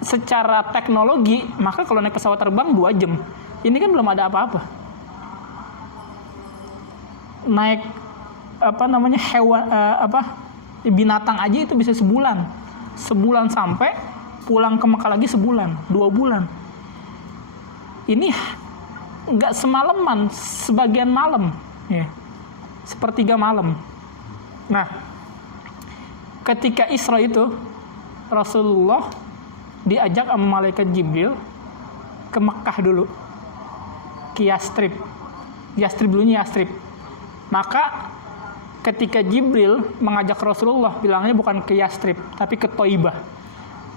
secara teknologi, maka kalau naik pesawat terbang 2 jam. Ini kan belum ada apa-apa. Naik hewan binatang aja itu bisa sebulan. Sebulan sampai pulang ke Mekah lagi sebulan, 2 bulan. Ini nggak semalaman, sebagian malam, ya. Sepertiga malam. Nah, ketika Isra itu Rasulullah diajak sama malaikat Jibril ke Mekah dulu, ke Yastrib. Yastrib dulunya Yastrib. Maka ketika Jibril mengajak Rasulullah, bilangnya bukan ke Yastrib, tapi ke Thaibah.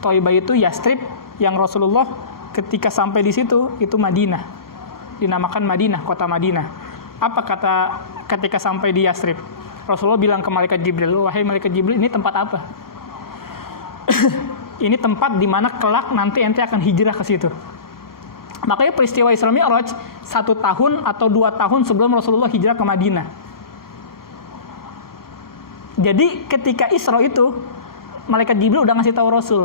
Thaibah itu Yastrib, yang Rasulullah ketika sampai di situ itu Madinah. Dinamakan Madinah, kota Madinah. Apa kata ketika sampai di Yastrib? Rasulullah bilang ke malaikat Jibril, wahai malaikat Jibril, ini tempat apa? Ini tempat di mana kelak nanti ente akan hijrah ke situ. Makanya peristiwa Isra Mi'raj 1 tahun atau 2 tahun sebelum Rasulullah hijrah ke Madinah. Jadi ketika Isra itu malaikat Jibril udah ngasih tahu Rasul.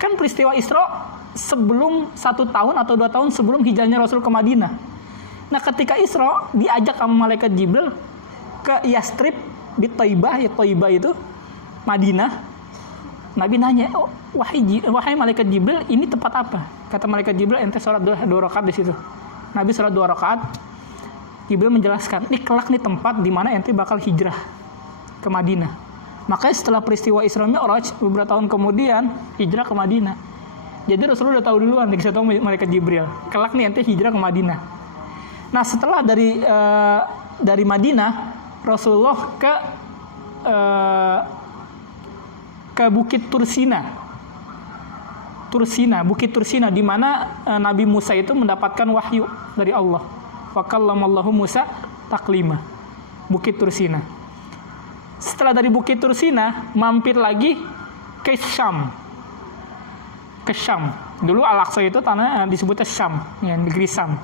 Kan peristiwa Isra sebelum 1 tahun atau 2 tahun sebelum hijrahnya Rasul ke Madinah. Nah ketika Isra diajak sama malaikat Jibril ke Yastrib di Thaibah, ya Thaibah itu Madinah. Nabi nanya, oh, wahai malaikat Jibril, ini tempat apa? Kata malaikat Jibril, ente sholat 2 rakaat di situ. Nabi sholat 2 rakaat. Jibril menjelaskan, ini kelak nih tempat di mana ente bakal hijrah ke Madinah. Makanya setelah peristiwa Isra Mi'raj, beberapa tahun kemudian hijrah ke Madinah. Jadi Rasulullah udah tahu duluan, dikasih tahu malaikat Jibril, kelak nih ente hijrah ke Madinah. Nah setelah dari Madinah, Rasulullah ke Bukit Tursina, Bukit Tursina, di mana Nabi Musa itu mendapatkan wahyu dari Allah. Wa kallamallahu Musa taklima. Bukit Tursina. Setelah dari Bukit Tursina, mampir lagi ke Syam. Ke Syam. Dulu Al-Aqsa itu tanah disebutnya Syam, ya, negeri Syam.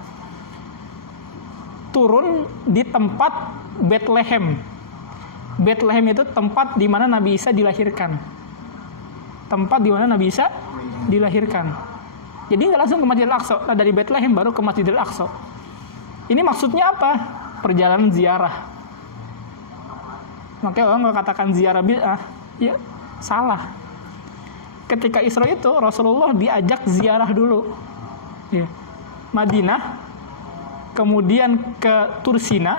Turun di tempat Bethlehem. Bethlehem itu tempat di mana Nabi Isa dilahirkan. Tempat di mana Nabi Isa dilahirkan. Jadi nggak langsung ke Masjidil Aqsa. Nah, dari Bethlehem baru ke Masjidil Aqsa. Ini maksudnya apa? Perjalanan ziarah. Makanya orang kalau katakan ziarah bid'ah, ya salah. Ketika Isra itu Rasulullah diajak ziarah dulu, ya. Madinah, kemudian ke Tursina,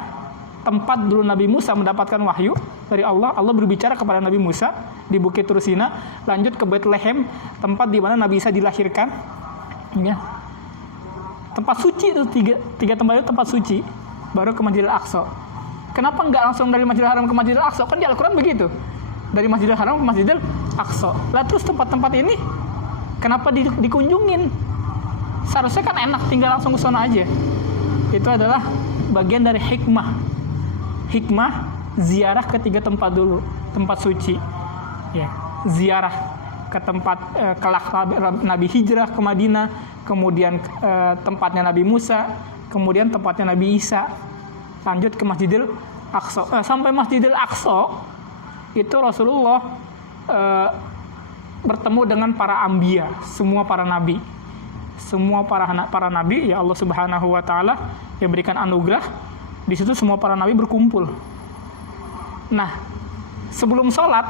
tempat dulu Nabi Musa mendapatkan wahyu dari Allah. Allah berbicara kepada Nabi Musa di Bukit Tursina. Lanjut ke Bethlehem, tempat di mana Nabi Isa dilahirkan, ya. Tempat suci itu tiga tempat itu tempat suci. Baru ke Masjidil Aqsa. Kenapa nggak langsung dari Masjidil Haram ke Masjidil Aqsa? Kan di Al-Quran begitu, dari Masjidil Haram ke Masjidil Aqsa. Lah terus tempat-tempat ini kenapa dikunjungin? Seharusnya kan enak, tinggal langsung ke sana aja. Itu adalah bagian dari hikmah ziarah ke 3 tempat dulu, tempat suci, ya, ziarah ke tempat kelak Nabi hijrah ke Madinah, kemudian tempatnya Nabi Musa, kemudian tempatnya Nabi Isa, lanjut ke Masjidil Aqsa. Sampai Masjidil Aqsa itu Rasulullah bertemu dengan para anbiya, semua para nabi, ya Allah Subhanahu wa taala yang berikan anugerah. Di situ semua para nabi berkumpul. Nah, sebelum sholat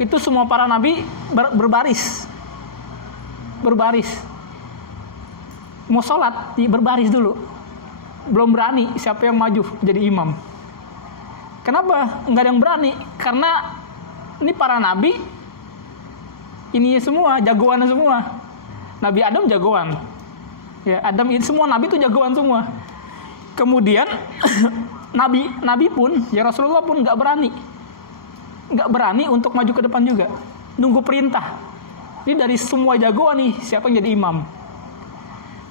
itu semua para nabi berbaris. Mau sholat berbaris dulu. Belum berani siapa yang maju jadi imam. Kenapa nggak ada yang berani? Karena ini para nabi, ini semua jagoan semua. Nabi Adam jagoan, ya, Adam ini semua nabi itu jagoan semua. Kemudian nabi pun, ya Rasulullah pun nggak berani untuk maju ke depan juga, nunggu perintah. Ini dari semua jagoan nih, siapa yang jadi imam.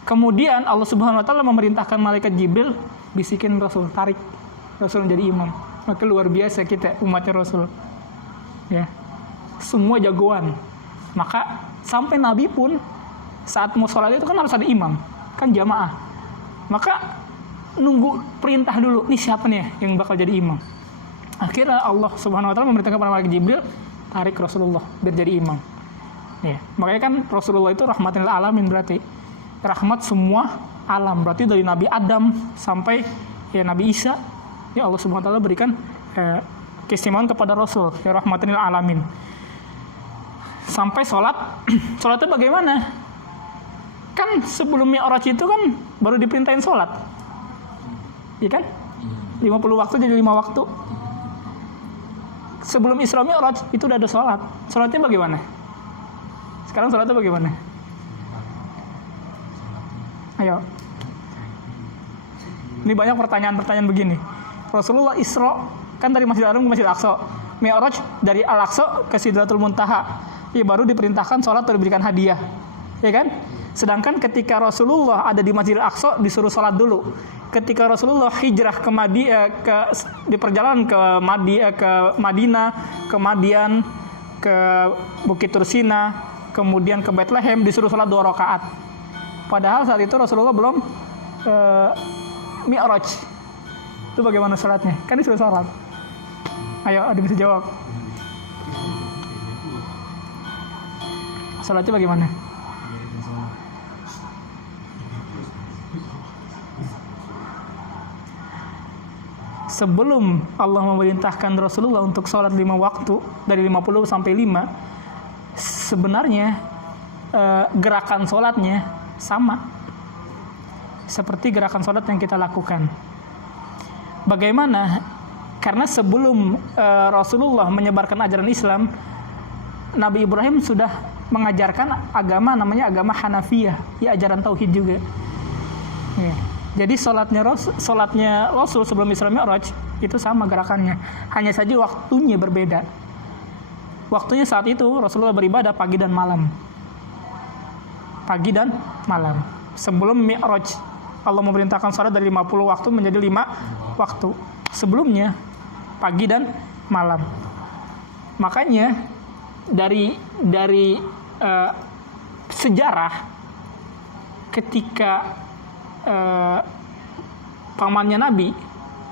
Kemudian Allah Subhanahu wa taala memerintahkan malaikat Jibril bisikin Rasul, tarik Rasul menjadi imam. Maka luar biasa kita umatnya Rasul, ya, semua jagoan. Maka sampai Nabi pun saat mau sholat itu kan harus ada imam, kan jamaah. Maka nunggu perintah dulu, nih siapa nih yang bakal jadi imam. Akhirnya Allah Subhanahu wa taala memerintahkan kepada malaikat Jibril, tarik Rasulullah biar jadi imam. Ya, makanya kan Rasulullah itu rahmatin lil alamin, berarti rahmat semua alam. Berarti dari Nabi Adam sampai ya Nabi Isa, ya Allah Subhanahu wa taala berikan keistimewaan kepada Rasul, ya rahmatin lil alamin. Sampai sholatnya bagaimana? Kan sebelum Mi'raj itu kan baru diperintahin sholat, iya kan? 50 waktu jadi 5 waktu. Sebelum Isra Mi'raj itu udah ada sholat. Sholatnya bagaimana? Sekarang sholatnya bagaimana? Ayo. Ini banyak pertanyaan-pertanyaan begini. Rasulullah Isra kan dari Masjidil Haram ke Masjidil Aqsa. Mi'raj dari Al-Aqsa ke Sidratul Muntaha. Ya baru diperintahkan sholat atau diberikan hadiah, ya kan? Sedangkan ketika Rasulullah ada di Masjidil Aqsa disuruh sholat dulu. Ketika Rasulullah hijrah ke di perjalanan ke Madinah, ke Madian, ke Bukit Tursina, kemudian ke Bethlehem disuruh sholat 2 rakaat. Padahal saat itu Rasulullah belum Mi'raj. Itu bagaimana sholatnya? Kan disuruh sholat. Ayo, ada yang bisa jawab. Sholatnya bagaimana? sebelum Allah memerintahkan Rasulullah untuk sholat 5 waktu dari 50 sampai 5, sebenarnya gerakan sholatnya sama seperti gerakan sholat yang kita lakukan. Bagaimana? Karena sebelum Rasulullah menyebarkan ajaran Islam, Nabi Ibrahim sudah mengajarkan agama namanya agama Hanafiyah, ya ajaran tauhid juga. Ya. Jadi sholatnya Rasul sebelum Isra Mi'raj itu sama gerakannya, hanya saja waktunya berbeda. Waktunya saat itu Rasulullah beribadah pagi dan malam. Pagi dan malam. Sebelum Mi'raj, Allah memerintahkan sholat dari 50 waktu menjadi 5 waktu. Sebelumnya pagi dan malam. Makanya dari sejarah ketika pamannya Nabi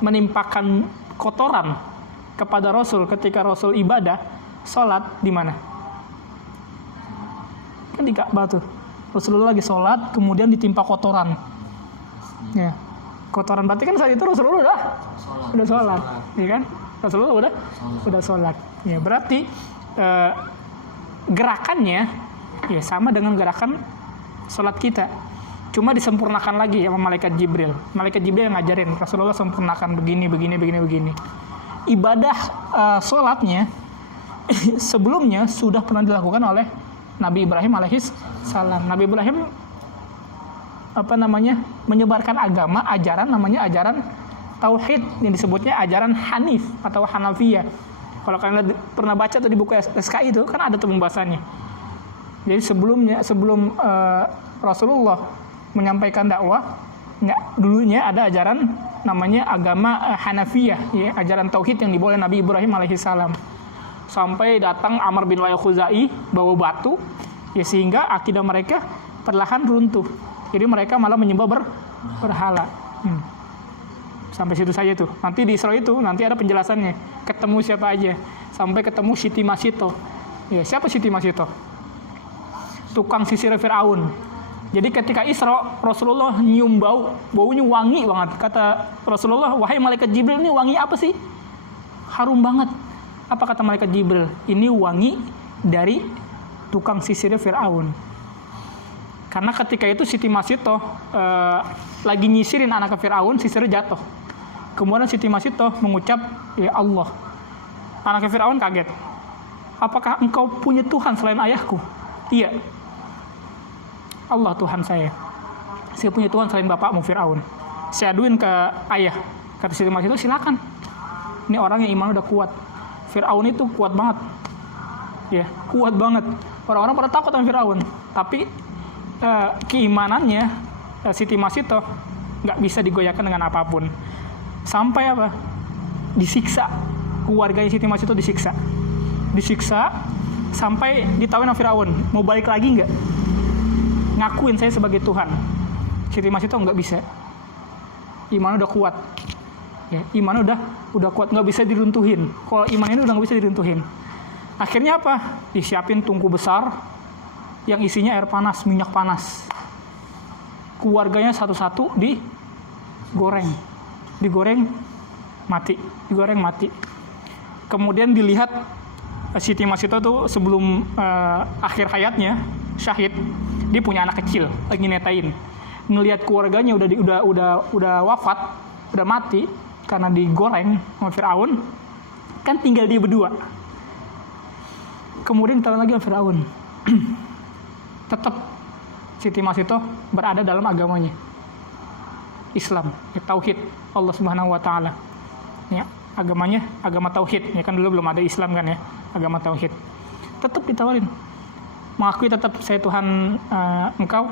menimpakan kotoran kepada Rasul ketika Rasul ibadah sholat di mana? Kan di Ka'bah tuh. Rasulullah lagi sholat kemudian ditimpa kotoran. Ya. Kotoran berarti kan saat itu Rasulullah udah sholat, ya kan? Rasulullah udah sholat. Ya, berarti gerakannya ya sama dengan gerakan sholat kita. Cuma disempurnakan lagi sama malaikat Jibril. Malaikat Jibril yang ngajarin Rasulullah sempurnakan begini. Ibadah sholatnya sebelumnya sudah pernah dilakukan oleh Nabi Ibrahim alaihis salam. Nabi Ibrahim menyebarkan ajaran namanya ajaran tauhid yang disebutnya ajaran Hanif atau Hanafiyah. Kalau kalian pernah baca tuh di buku SKI itu kan ada tuh pembahasannya. Jadi sebelum Rasulullah menyampaikan dakwah, dulunya ada ajaran namanya agama Hanafiyah, ya, ajaran tauhid yang dibawa oleh Nabi Ibrahim alaihissalam. Sampai datang Amr bin Wa'il Khuzai bawa batu, ya, sehingga akidah mereka perlahan runtuh. Jadi mereka malah menyembah berhala. Sampai situ saja tuh. Nanti di Isra itu nanti ada penjelasannya. Ketemu siapa aja. Sampai ketemu Siti Masito. Ya, siapa Siti Masito? Tukang sisir Fir'aun. Jadi ketika Isra, Rasulullah nyium baunya wangi banget. Kata Rasulullah, wahai malaikat Jibril, ini wangi apa sih? Harum banget. Apa kata malaikat Jibril? Ini wangi dari tukang sisir Fir'aun. Karena ketika itu Siti Masito lagi nyisirin anak Fir'aun, sisirnya jatuh. Kemudian Siti Masito mengucap, ya Allah. Anak Fir'aun kaget. Apakah engkau punya Tuhan selain ayahku? Iya. Allah Tuhan saya. Saya punya Tuhan selain bapakmu Fir'aun. Saya aduin ke ayah. Kata Siti Masito, silakan. Ini orang yang iman udah kuat. Fir'aun itu kuat banget. Ya, kuat banget. Orang-orang pada takut sama Fir'aun. Tapi keimanannya Siti Masito nggak bisa digoyahkan dengan apapun. Sampai apa? Disiksa. Keluarganya Siti Masito disiksa sampai ditawain sama Firaun, mau balik lagi nggak? Ngakuin saya sebagai Tuhan. Siti Masito nggak bisa. Iman udah kuat. Ya, iman udah kuat, nggak bisa diruntuhin. Kalau iman ini udah nggak bisa diruntuhin. Akhirnya apa? Disiapin tungku besar yang isinya air panas, minyak panas. Keluarganya satu-satu digoreng mati. Kemudian dilihat Siti Masito tuh sebelum akhir hayatnya syahid, dia punya anak kecil lagi netain. Ngelihat keluarganya udah wafat, udah mati karena digoreng sama Firaun, kan tinggal dia berdua. Kemudian ditanya lagi sama Firaun. Tetap Siti Masito berada dalam agamanya Islam, ya, tauhid Allah Subhanahu wa taala. Ya, agamanya agama tauhid. Ya kan dulu belum ada Islam kan ya, agama tauhid. Tetap ditawarin. Mengakui tetap saya Tuhan engkau.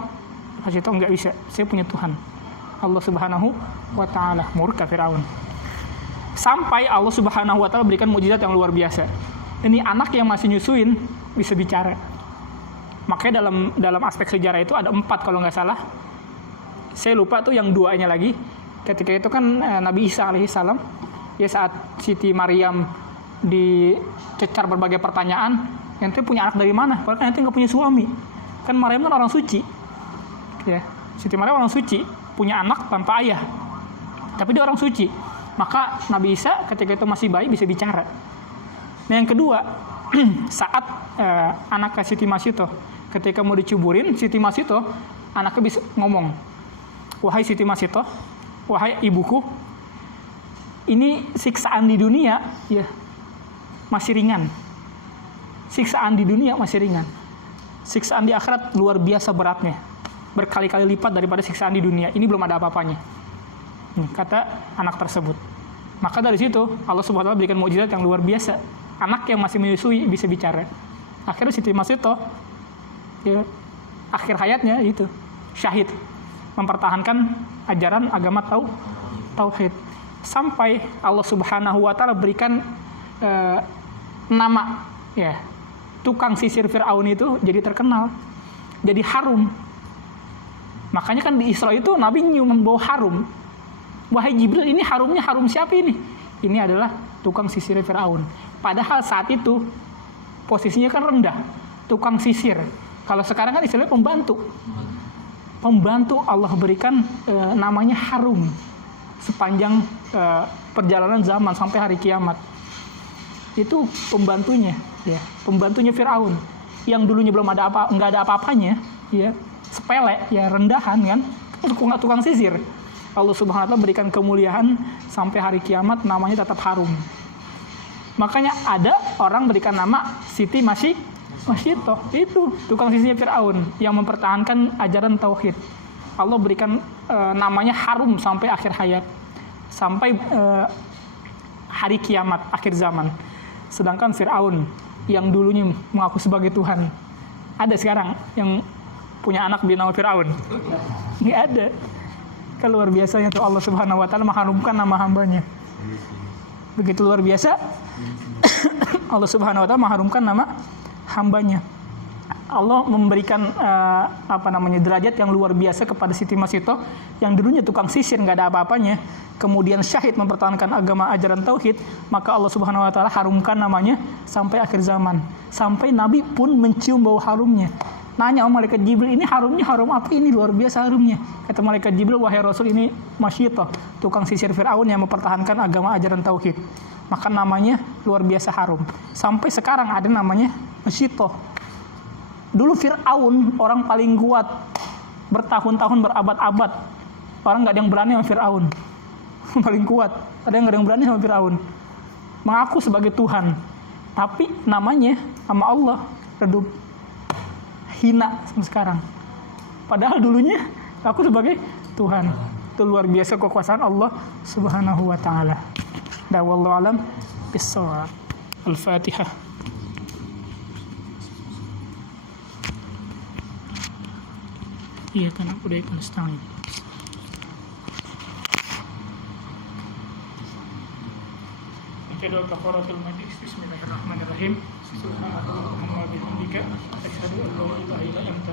Masito enggak bisa. Saya punya Tuhan. Allah Subhanahu wa taala. Murka Firaun. Sampai Allah Subhanahu wa taala berikan mukjizat yang luar biasa. Ini anak yang masih nyusuin bisa bicara. Makanya dalam aspek sejarah itu ada 4 kalau nggak salah. Saya lupa tuh yang 2-nya lagi. Ketika itu kan Nabi Isa alaihissalam, ya saat Siti Maryam dicecar berbagai pertanyaan, ente punya anak dari mana? Padahal kan ente nggak punya suami. Kan Maryam kan orang suci. Ya, Siti Maryam orang suci, punya anak tanpa ayah. Tapi dia orang suci. Maka Nabi Isa ketika itu masih bayi bisa bicara. Nah yang kedua, saat anaknya Siti Masito ketika mau dicuburin, Siti Masito anaknya bisa ngomong, wahai Siti Masito, wahai ibuku, ini siksaan di dunia ya masih ringan. Siksaan di dunia masih ringan. Siksaan di akhirat luar biasa beratnya, berkali-kali lipat daripada siksaan di dunia. Ini belum ada apa-apanya. Kata anak tersebut. Maka dari situ Allah Subhanahu wa taala berikan mukjizat yang luar biasa. Anak yang masih menyusui bisa bicara. Akhirnya Siti Masito ya, akhir hayatnya itu syahid, mempertahankan ajaran agama tauhid. Sampai Allah Subhanahu wa taala berikan nama ya, tukang sisir Firaun itu jadi terkenal, jadi harum. Makanya kan di Isra itu Nabi nyium bau harum. Wahai Jibril, ini harumnya harum siapa ini? Ini adalah tukang sisir Firaun. Padahal saat itu posisinya kan rendah, tukang sisir. Kalau sekarang kan istilahnya pembantu. Pembantu Allah berikan namanya harum sepanjang perjalanan zaman sampai hari kiamat. Itu pembantunya, ya, pembantunya Firaun yang dulunya belum ada nggak ada apa-apanya, ya, sepele, ya, rendahan kan, tukang sisir. Allah Subhanahu wa taala berikan kemuliaan sampai hari kiamat, namanya tetap harum. Makanya ada orang berikan nama Siti Masito, itu tukang sisirnya Firaun yang mempertahankan ajaran tauhid. Allah berikan namanya harum sampai akhir hayat, sampai hari kiamat, akhir zaman. Sedangkan Firaun yang dulunya mengaku sebagai Tuhan, ada sekarang yang punya anak bernama Firaun? Nggak ada. Kan luar biasanya tuh Allah Subhanahu wa taala mengharumkan nama hambanya. Begitu luar biasa Allah Subhanahu wa taala mengharumkan nama hambanya. Allah memberikan derajat yang luar biasa kepada Siti Masito yang dulunya tukang sisir, nggak ada apa-apanya, kemudian syahid mempertahankan agama ajaran tauhid. Maka Allah Subhanahu wa taala harumkan namanya sampai akhir zaman, sampai Nabi pun mencium bau harumnya. Nanya malaikat Jibril, ini harumnya harum apa ini, luar biasa harumnya. Kata malaikat Jibril, wahai Rasul, ini Masito, tukang sisir Firaun yang mempertahankan agama ajaran tauhid. Maka namanya luar biasa harum. Sampai sekarang ada namanya Masito. Dulu Firaun orang paling kuat, bertahun-tahun, berabad-abad. Orang nggak ada yang berani sama Firaun. Paling kuat. Ada yang nggak ada yang berani sama Firaun. Mengaku sebagai Tuhan, tapi namanya sama Allah redup, hina sampai sekarang. Padahal dulunya aku sebagai Tuhan. Itu luar biasa kekuasaan Allah Subhanahu wa taala. Da wallahu alam bis-shawab. Al-Fatihah. Iya, tanah budaya Palestina. Kedua kafaratul majlis. Bismillahirrahmanirrahim. Subhanallahumma wa bihamdika asyhadu an la ilaha illa anta